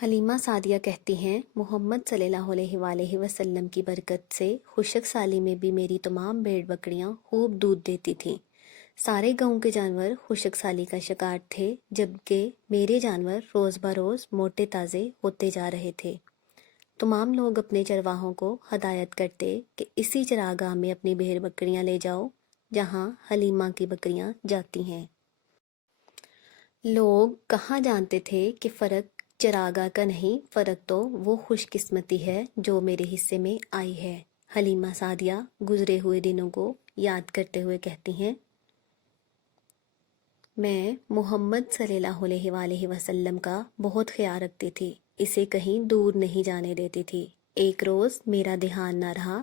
حلیمہ سعدیہ کہتی ہیں محمد صلی اللہ علیہ وآلہ وسلم کی برکت سے خشک سالی میں بھی میری تمام بھیڑ بکریاں خوب دودھ دیتی تھیں۔ سارے گاؤں کے جانور خشک سالی کا شکار تھے، جبکہ میرے جانور روز بروز موٹے تازے ہوتے جا رہے تھے۔ تمام لوگ اپنے چرواہوں کو ہدایت کرتے کہ اسی چراگاہ میں اپنی بھیڑ بکریاں لے جاؤ جہاں حلیمہ کی بکریاں جاتی ہیں۔ لوگ کہاں جانتے تھے کہ فرق چراگاہ کا نہیں، فرق تو وہ خوش قسمتی ہے جو میرے حصے میں آئی ہے۔ حلیمہ سعدیہ گزرے ہوئے دنوں کو یاد کرتے ہوئے کہتی ہیں، میں محمد صلی اللہ علیہ وآلہ وسلم کا بہت خیال رکھتی تھی، اسے کہیں دور نہیں جانے دیتی تھی۔ ایک روز میرا دھیان نہ رہا،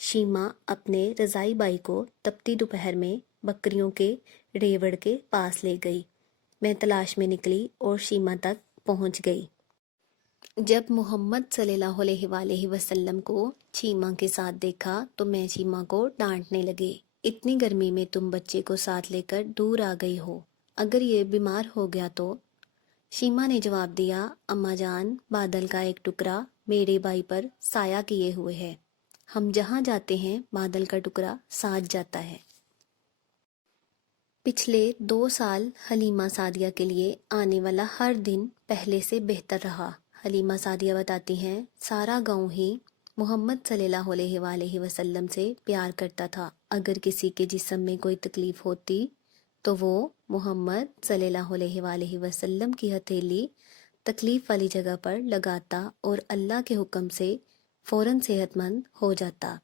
شیما اپنے رضائی بائی کو تپتی دوپہر میں بکریوں کے ریوڑ کے پاس لے گئی۔ میں تلاش میں نکلی اور شیما تک پہنچ گئی۔ جب محمد صلی اللہ علیہ وآلہ وسلم کو شیما کے ساتھ دیکھا تو میں شیما کو ڈانٹنے لگی، اتنی گرمی میں تم بچے کو ساتھ لے کر دور آ گئی ہو، اگر یہ بیمار ہو گیا تو؟ شیما نے جواب دیا، اماں جان، بادل کا ایک ٹکڑا میرے بھائی پر سایہ کیے ہوئے ہے، ہم جہاں جاتے ہیں بادل کا ٹکڑا ساتھ جاتا ہے۔ پچھلے 2 سال حلیمہ سعدیہ کے لیے آنے والا ہر دن پہلے سے بہتر رہا۔ حلیمہ سعدیہ بتاتی ہیں، سارا گاؤں ہی محمد صلی اللہ علیہ وآلہ وسلم سے پیار کرتا تھا۔ اگر کسی کے جسم میں کوئی تکلیف ہوتی تو وہ محمد صلی اللہ علیہ وآلہ وسلم کی ہتھیلی تکلیف والی جگہ پر لگاتا اور اللہ کے حکم سے فوراً صحت مند ہو جاتا۔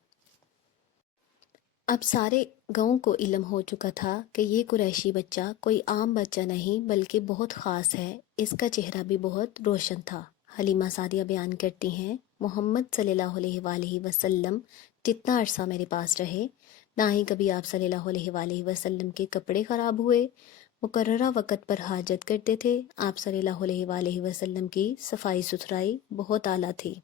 اب سارے گاؤں کو علم ہو چکا تھا کہ یہ قریشی بچہ کوئی عام بچہ نہیں بلکہ بہت خاص ہے، اس کا چہرہ بھی بہت روشن تھا۔ حلیمہ سعدیہ بیان کرتی ہیں، محمد صلی اللہ علیہ وآلہ وسلم جتنا عرصہ میرے پاس رہے، نہ ہی کبھی آپ صلی اللہ علیہ وآلہ وسلم کے کپڑے خراب ہوئے، مقررہ وقت پر حاجت کرتے تھے، آپ صلی اللہ علیہ وآلہ وسلم کی صفائی ستھرائی بہت اعلیٰ تھی۔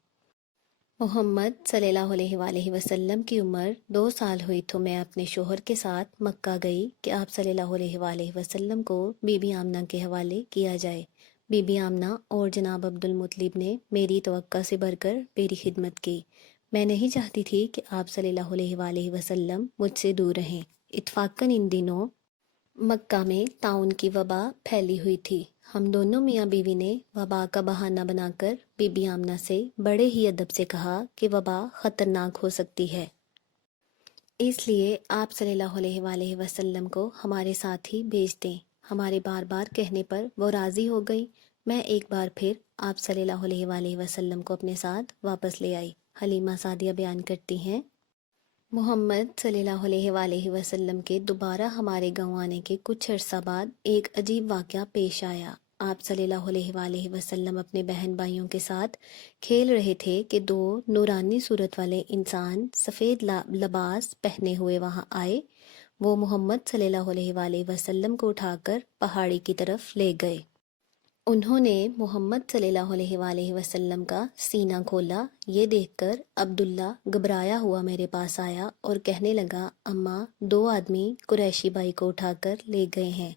محمد صلی اللہ علیہ وآلہ وسلم کی عمر 2 سال ہوئی تو میں اپنے شوہر کے ساتھ مکہ گئی کہ آپ صلی اللہ علیہ وآلہ وسلم کو بی بی آمنہ کے حوالے کیا جائے۔ بی بی آمنہ اور جناب عبد المطلب نے میری توقع سے بڑھ کر میری خدمت کی۔ میں نہیں چاہتی تھی کہ آپ صلی اللہ علیہ وآلہ وسلم مجھ سے دور رہیں۔ اتفاقاً ان دنوں مکہ میں طاعون کی وبا پھیلی ہوئی تھی۔ ہم دونوں میاں بیوی نے وبا کا بہانہ بنا کر بی بی آمنہ سے بڑے ہی ادب سے کہا کہ وبا خطرناک ہو سکتی ہے، اس لیے آپ صلی اللہ علیہ وآلہ وسلم کو ہمارے ساتھ ہی بھیج دیں۔ ہمارے بار بار کہنے پر وہ راضی ہو گئی۔ میں ایک بار پھر آپ صلی اللہ علیہ وآلہ وسلم کو اپنے ساتھ واپس لے آئی۔ حلیمہ سعدیہ بیان کرتی ہیں، محمد صلی اللہ علیہ وآلہ وسلم کے دوبارہ ہمارے گاؤں آنے کے کچھ عرصہ بعد ایک عجیب واقعہ پیش آیا۔ آپ صلی اللہ علیہ وآلہ وسلم اپنے بہن بھائیوں کے ساتھ کھیل رہے تھے کہ 2 نورانی صورت والے انسان سفید لباس پہنے ہوئے وہاں آئے۔ وہ محمد صلی اللہ علیہ وآلہ وسلم کو اٹھا کر پہاڑی کی طرف لے گئے۔ انہوں نے محمد صلی اللہ علیہ وآلہ وسلم کا سینہ کھولا۔ یہ دیکھ کر عبداللہ گھبرایا ہوا میرے پاس آیا اور کہنے لگا، اماں، 2 آدمی قریشی بھائی کو اٹھا کر لے گئے ہیں۔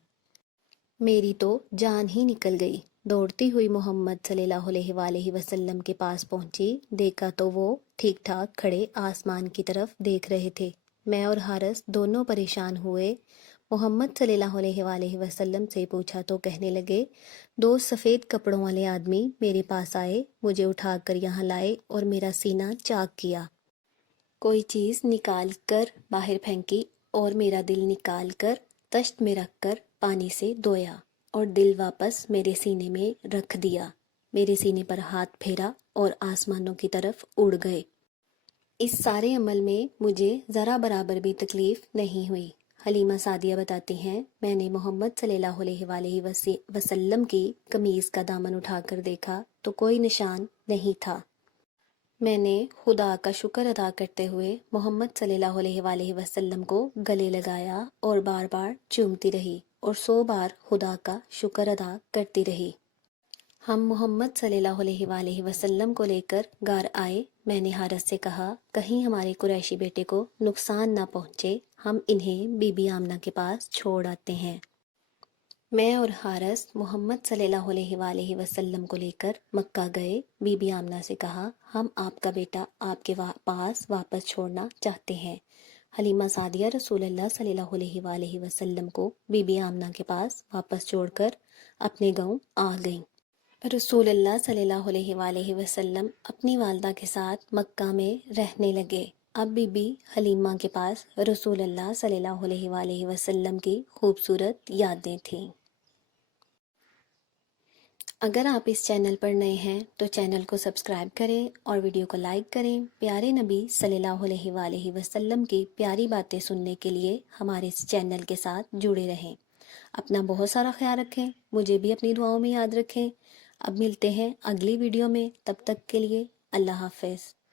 میری تو جان ہی نکل گئی۔ دوڑتی ہوئی محمد صلی اللہ علیہ وآلہ وسلم کے پاس پہنچی، دیکھا تو وہ ٹھیک ٹھاک کھڑے آسمان کی طرف دیکھ رہے تھے۔ میں اور حارث دونوں پریشان ہوئے۔ محمد صلی اللہ علیہ وآلہ وسلم سے پوچھا تو کہنے لگے، 2 سفید کپڑوں والے آدمی میرے پاس آئے، مجھے اٹھا کر یہاں لائے اور میرا سینہ چاک کیا، کوئی چیز نکال کر باہر پھینکی اور میرا دل نکال کر تشت میں رکھ کر پانی سے دھویا اور دل واپس میرے سینے میں رکھ دیا، میرے سینے پر ہاتھ پھیرا اور آسمانوں کی طرف اڑ گئے۔ اس سارے عمل میں مجھے ذرا برابر بھی تکلیف نہیں ہوئی۔ حلیمہ سعدیہ بتاتی ہیں، میں نے محمد صلی اللہ علیہ وآلہ وسلم کی قمیض کا دامن اٹھا کر دیکھا تو کوئی نشان نہیں تھا۔ میں نے خدا کا شکر ادا کرتے ہوئے محمد صلی اللہ علیہ وآلہ وسلم کو گلے لگایا اور بار بار چومتی رہی اور 100 بار خدا کا شکر ادا کرتی رہی۔ ہم محمد صلی اللہ علیہ وآلہ وسلم کو لے کر غار آئے۔ میں نے حارث سے کہا، کہیں ہمارے قریشی بیٹے کو نقصان نہ پہنچے، ہم انہیں بی بی آمنہ کے پاس چھوڑ آتے ہیں۔ میں اور حارث محمد صلی اللہ علیہ وآلہ وسلم کو لے کر مکہ گئے۔ بی بی آمنہ سے کہا ہم آپ کا بیٹا آپ کے پاس واپس چھوڑنا چاہتے ہیں۔ حلیمہ سعدیہ رسول اللہ صلی اللہ علیہ وآلہ وسلم کو بی بی آمنہ کے پاس واپس چھوڑ کر اپنے گاؤں آ گئیں۔ رسول اللہ صلی اللہ علیہ وآلہ وسلم اپنی والدہ کے ساتھ مکہ میں رہنے لگے۔ اب بی بی حلیمہ کے پاس رسول اللہ صلی اللہ علیہ وآلہ وسلم کی خوبصورت یادیں تھیں۔ اگر آپ اس چینل پر نئے ہیں تو چینل کو سبسکرائب کریں اور ویڈیو کو لائک کریں۔ پیارے نبی صلی اللہ علیہ وآلہ وسلم کی پیاری باتیں سننے کے لیے ہمارے اس چینل کے ساتھ جڑے رہیں۔ اپنا بہت سارا خیال رکھیں، مجھے بھی اپنی دعاؤں میں یاد رکھیں۔ اب ملتے ہیں اگلی ویڈیو میں، تب تک کے لیے اللہ حافظ۔